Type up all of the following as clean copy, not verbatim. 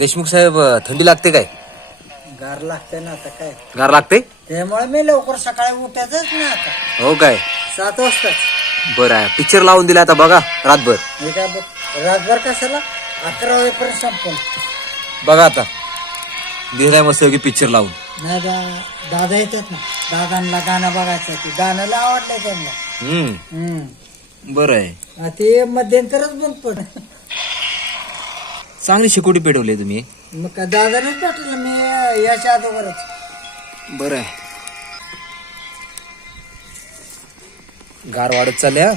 देशमुख साहेब थंडी लागते काय? गार लागते ना आता काय. गार लागते? त्यामुळे मी लवकर सकाळी उठायचंच ना आता. हो काय? 7 वाजताच. बरं आहे. पिक्चर लावून दिला आता बघा रातभर. हे काय बघ, रातभर कशाला 11 वाजेपर्यंत संपल. बघा आता दिलाय मस्त की पिक्चर लावून. नाही दादा येतात ना, दादांना गाणं बघायचं, ते गाणं लय आवडलंय त्यांना. बरं आहे. ते मध्यंतरच बंद पड. चांगली शिकोटी पेटवली तुम्ही. मग काय दादानेच भेटलं मी याच्या अगोदरच. बरं आहे. गार वाढत चालल्या.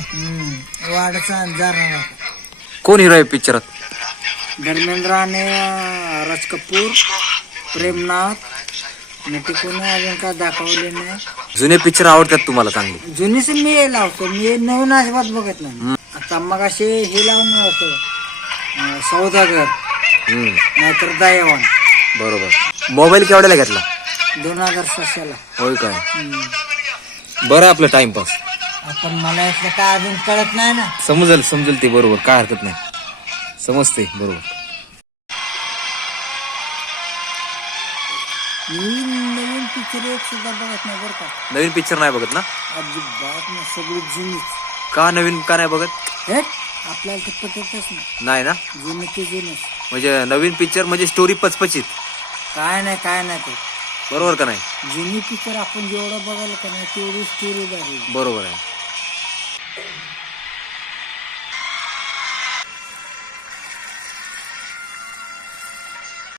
वाढचा जाणार. कोण हिरो आहे पिक्चरात? धर्मेंद्र आणि राज कपूर, प्रेमनाथ, नटी कोणी अजून काय दाखवले नाही. जुने पिक्चर आवडतात तुम्हाला चांगले? जुनीच मी लावतो, मी नवीन अजिबात बघत नाही. आता मग असे हे लावून होतो सौदागर, नाहीतर दयावान. बरोबर. मोबाईल केवढ्याला घेतला? 2600 होय काय? बरं आपलं टाइमपास. आपण मला इथलं काय अजून कळत नाही ना. समजेल ते बरोबर, काय हरकत नाही, समजते बरोबर. मी नवीन पिक्चर एक सुद्धा बघत नाही बरं का. नवीन पिक्चर नाही बघत ना? अजिबात नाही, सगळी जुनीच. का नवीन का नाही बघत? हे आपल्याला ते पटतच नाही ना? जुनं ते जुनच. म्हणजे नवीन पिक्चर म्हणजे स्टोरी पचपचित. काय नाही ते बरोबर का नाही? जुनी पिक्चर आपण जेवढं बघायला का नाही तेवढी स्टोरी भारी. बरोबर आहे.